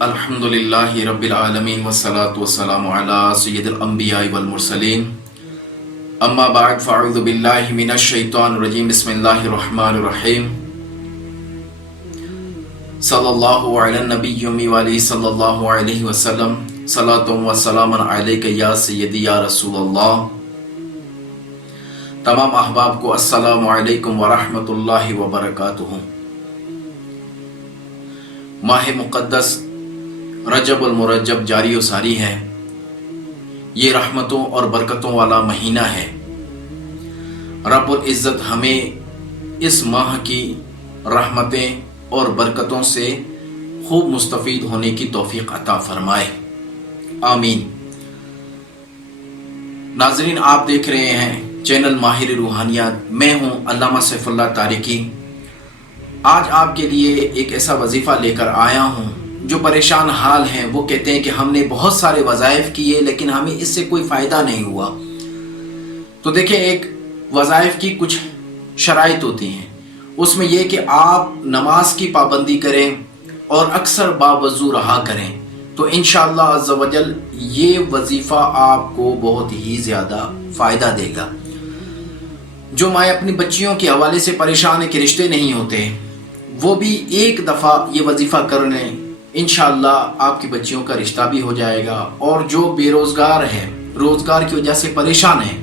الحمدللہ رب العالمین والصلاة والسلام علی سید الانبیاء والمرسلین اما بعد فاعوذ باللہ من الشیطان الرجیم بسم اللہ الرحمن الرحیم صلی اللہ علی النبی وعلی صلی اللہ علیہ وسلم صلاۃ و سلام علیک یا سیدی یا رسول اللہ۔ تمام احباب کو السلام علیکم ورحمۃ اللہ وبرکاتہ۔ ماہ مقدس رجب المرجب جاری و ساری ہے۔ یہ رحمتوں اور برکتوں والا مہینہ ہے۔ رب العزت ہمیں اس ماہ کی رحمتیں اور برکتوں سے خوب مستفید ہونے کی توفیق عطا فرمائے، آمین۔ ناظرین، آپ دیکھ رہے ہیں چینل ماہر روحانیات، میں ہوں علامہ سیف اللہ طارقی۔ آج آپ کے لیے ایک ایسا وظیفہ لے کر آیا ہوں۔ جو پریشان حال ہیں وہ کہتے ہیں کہ ہم نے بہت سارے وظائف کیے لیکن ہمیں اس سے کوئی فائدہ نہیں ہوا۔ تو دیکھیں، ایک وظائف کی کچھ شرائط ہوتی ہیں، اس میں یہ کہ آپ نماز کی پابندی کریں اور اکثر باوضو رہا کریں، تو انشاءاللہ عز و جل یہ وظیفہ آپ کو بہت ہی زیادہ فائدہ دے گا۔ جو مائیں اپنی بچیوں کے حوالے سے پریشان ہیں کہ رشتے نہیں ہوتے، وہ بھی ایک دفعہ یہ وظیفہ کر لیں، انشاءاللہ آپ کی بچیوں کا رشتہ بھی ہو جائے گا۔ اور جو بے روزگار ہیں، روزگار کی وجہ سے پریشان ہیں،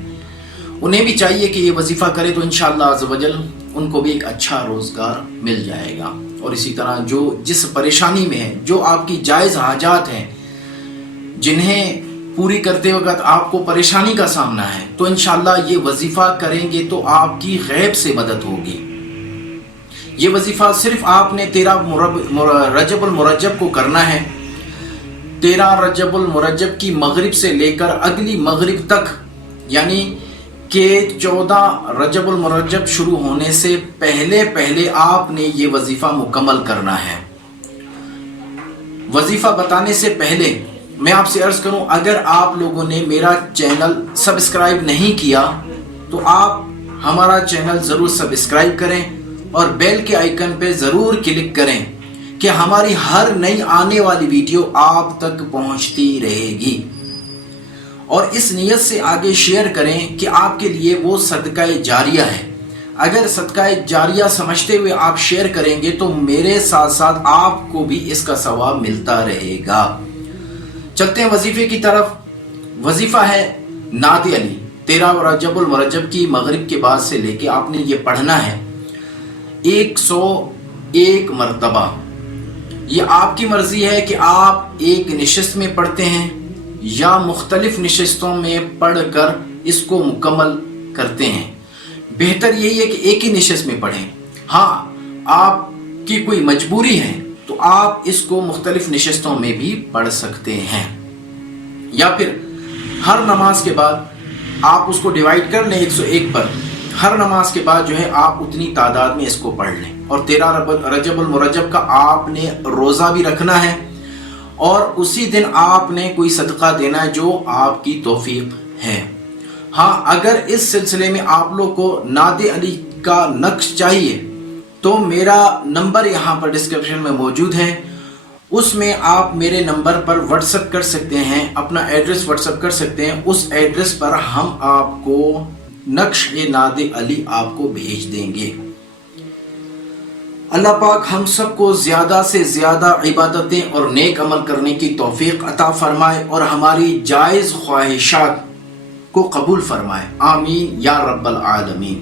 انہیں بھی چاہیے کہ یہ وظیفہ کرے، تو انشاءاللہ عز و جل ان کو بھی ایک اچھا روزگار مل جائے گا۔ اور اسی طرح جو جس پریشانی میں ہے، جو آپ کی جائز حاجات ہیں، جنہیں پوری کرتے وقت آپ کو پریشانی کا سامنا ہے، تو انشاءاللہ یہ وظیفہ کریں گے تو آپ کی غیب سے مدد ہوگی۔ یہ وظیفہ صرف آپ نے 13 رجب المرجب کو کرنا ہے۔ 13 رجب المرجب کی مغرب سے لے کر اگلی مغرب تک، یعنی کہ 14 رجب المرجب شروع ہونے سے پہلے آپ نے یہ وظیفہ مکمل کرنا ہے۔ وظیفہ بتانے سے پہلے میں آپ سے عرض کروں، اگر آپ لوگوں نے میرا چینل سبسکرائب نہیں کیا تو آپ ہمارا چینل ضرور سبسکرائب کریں اور بیل کے آئیکن پہ ضرور کلک کریں کہ ہماری ہر نئی آنے والی ویڈیو آپ تک پہنچتی رہے گی۔ اور اس نیت سے آگے شیئر کریں کہ آپ کے لیے وہ صدقہ جاریہ ہے۔ اگر صدقہ جاریہ سمجھتے ہوئے آپ شیئر کریں گے تو میرے ساتھ ساتھ آپ کو بھی اس کا ثواب ملتا رہے گا۔ چلتے ہیں وظیفے کی طرف۔ وظیفہ ہے نعت علی۔ 13 رجب المرجب کی مغرب کے بعد سے لے کے آپ نے یہ پڑھنا ہے 101 مرتبہ۔ یہ آپ کی مرضی ہے کہ آپ ایک نشست میں پڑھتے ہیں یا مختلف نشستوں میں پڑھ کر اس کو مکمل کرتے ہیں۔ بہتر یہی ہے کہ ایک ہی نشست میں پڑھیں۔ ہاں، آپ کی کوئی مجبوری ہے تو آپ اس کو مختلف نشستوں میں بھی پڑھ سکتے ہیں، یا پھر ہر نماز کے بعد آپ اس کو ڈیوائیڈ کر لیں 101 پر۔ ہر نماز کے بعد جو ہے آپ اتنی تعداد میں اس کو پڑھ لیں۔ اور 13 رجب المرجب کا آپ نے روزہ بھی رکھنا ہے، اور اسی دن آپ نے کوئی صدقہ دینا ہے جو آپ کی توفیق ہے۔ ہاں، اگر اس سلسلے میں آپ لوگ کو نعت علی کا نقش چاہیے تو میرا نمبر یہاں پر ڈسکرپشن میں موجود ہے، اس میں آپ میرے نمبر پر واٹس ایپ کر سکتے ہیں، اپنا ایڈریس واٹس ایپ کر سکتے ہیں۔ اس ایڈریس پر ہم آپ کو نقش نعت علی آپ کو بھیج دیں گے۔ اللہ پاک ہم سب کو زیادہ سے زیادہ عبادتیں اور نیک عمل کرنے کی توفیق عطا فرمائے اور ہماری جائز خواہشات کو قبول فرمائے، آمین یا رب العالمین۔